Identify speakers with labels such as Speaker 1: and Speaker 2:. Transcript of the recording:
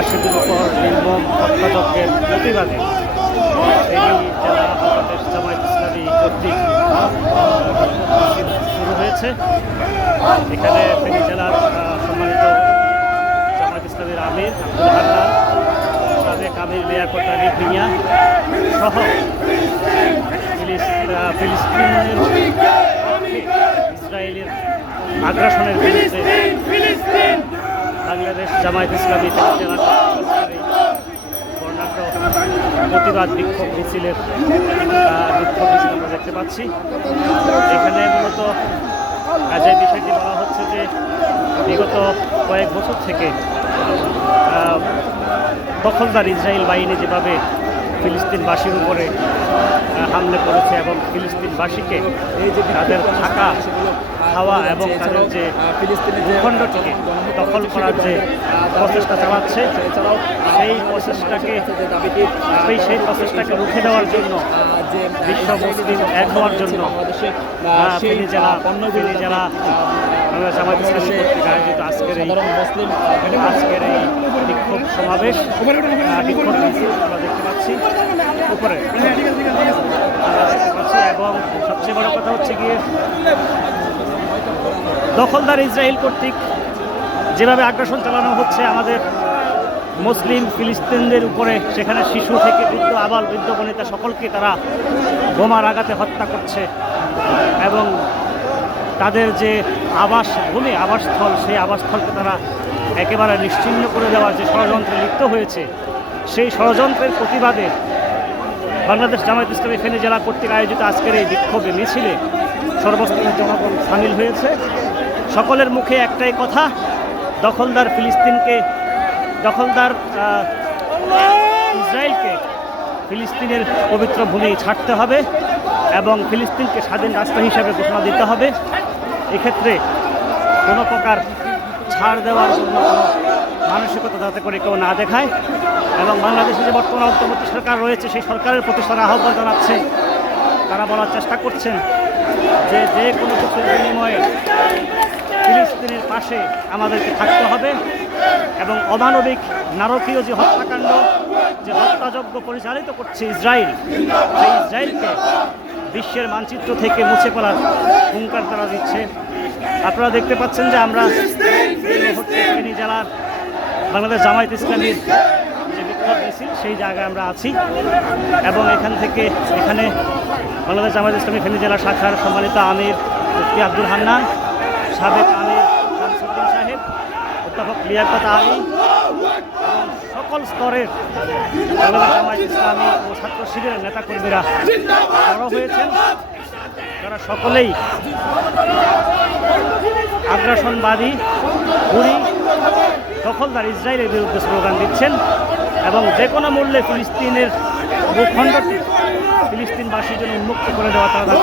Speaker 1: বাসীদের উপর নির্মম হত্যাযজ্ঞের প্রতিবাদে শুরু হয়েছে। এখানে ফেনী জেলার সম্মানিত জামায়াত ইসলামীর আমির আব্দুল হান্নান, সাবেক আমির লিয়াকত আলী ভুঁইয়া সহ ফিলিস্তিনের ইসরায়েলের আগ্রাসনের বিরুদ্ধে বাংলাদেশ জামায়াত ইসলামী প্রতিবাদ বিক্ষোভ মিছিলের বিক্ষোভ মিছিল আমরা দেখতে পাচ্ছি। এখানে মূলত যে বিষয়টি বলা হচ্ছে যে বিগত কয়েক বছর থেকে দখলদার ইসরায়েল বাহিনী যেভাবে ফিলিস্তিনবাসীর উপরে হামলে করেছে এবং ফিলিস্তিনবাসীকে
Speaker 2: এই যে
Speaker 1: তাদের থাকা খাওয়া এবং তাদের যে
Speaker 2: ফিলিস্তিনের
Speaker 1: ভূখণ্ডটিকে দখল করার যে প্রচেষ্টা চালাচ্ছে
Speaker 2: এছাড়াও
Speaker 1: সেই প্রচেষ্টাকে সেই সেই প্রচেষ্টাকে রুখে দেওয়ার জন্য
Speaker 2: যে
Speaker 1: বিশ্ব মুসলিম এক হওয়ার জন্য ফেনী জেলা ফেনী জেলা বাংলাদেশ কর্তৃক আয়োজিত আজকের এই
Speaker 2: মুসলিম
Speaker 1: আজকের এই বিক্ষোভ সমাবেশ বিক্ষোভ আমরা দেখতে পাচ্ছি উপরে। এবং সবচেয়ে বড় কথা হচ্ছে গিয়ে দখলদার ইসরায়েল কর্তৃক যেভাবে আগ্রাসন চালানো হচ্ছে আমাদের মুসলিম ফিলিস্তিনদের উপরে, সেখানে শিশু থেকে বৃদ্ধ, আবাল বৃদ্ধ বনিতা সকলকে তারা বোমার আঘাতে হত্যা করছে এবং তাদের যে আবাস ভূমি, আবাসস্থল, সেই আবাসস্থলকে তারা একেবারে নিশ্চিহ্ন করে দেওয়ার যে ষড়যন্ত্রে লিপ্ত হয়েছে, সেই ষড়যন্ত্রের প্রতিবাদে বাংলাদেশ জামায়াত ইসলামী ফেনী জেলা কর্তৃক আয়োজিত আজকের এই বিক্ষোভে মিছিলে সর্বস্তরের জনগণ সামিল হয়েছে। সকলের মুখে একটাই কথা, দখলদার ফিলিস্তিনকে, দখলদার ইসরায়েলকে ফিলিস্তিনের পবিত্র ভূমি ছাড়তে হবে এবং ফিলিস্তিনকে স্বাধীন রাষ্ট্র হিসাবে ঘোষণা দিতে হবে। এক্ষেত্রে কোনো প্রকার ছাড় দেওয়ার জন্য কোনো মানসিকতা যাতে করে কেউ না দেখায় এবং বাংলাদেশে যে বর্তমান অন্তর্বর্তী সরকার রয়েছে, সেই সরকারের প্রতি তারা আহ্বান জানাচ্ছে। তারা বলার চেষ্টা করছেন যে যে কোনো কিছুর বিনিময়ে ফিলিস্তিনের পাশে আমাদেরকে থাকতে হবে এবং অমানবিক নারকীয় যে হত্যাকাণ্ড, যে হত্যাযজ্ঞ পরিচালিত করছে ইসরায়েল, সেই ইসরায়েলকে বিশ্বের মানচিত্র থেকে মুছে ফেলার হুঙ্কার তারা দিচ্ছে। আপনারা দেখতে পাচ্ছেন যে আমরা ফেনী জেলার বাংলাদেশ জামায়াত ইসলামীর যে বিক্ষোভ মিছিল, সেই জায়গায় আমরা আছি এবং এখান থেকে এখানে বাংলাদেশ জামায়াত ইসলামী ফেনী জেলা শাখার সম্মানিত আমির মুফতি আব্দুল হান্নান, সাবেক আমির শামসুদ্দিন সাহেব, অধ্যাপক লিয়াকত আলী সকল স্তরের বাংলাদেশ জামায়াত ইসলামী ও ছাত্র শিবিরের নেতাকর্মীরা বড় হয়েছেন। তারা সকলেই আগ্রাসনবাদী, গুড়ি, দখলদার ইসরায়েলের বিরুদ্ধে স্লোগান দিচ্ছেন এবং যে কোনো মূল্যে ফিলিস্তিনের ভূখণ্ডটি ফিলিস্তিনবাসীর জন্য উন্মুক্ত করে দেওয়া তারা দাবি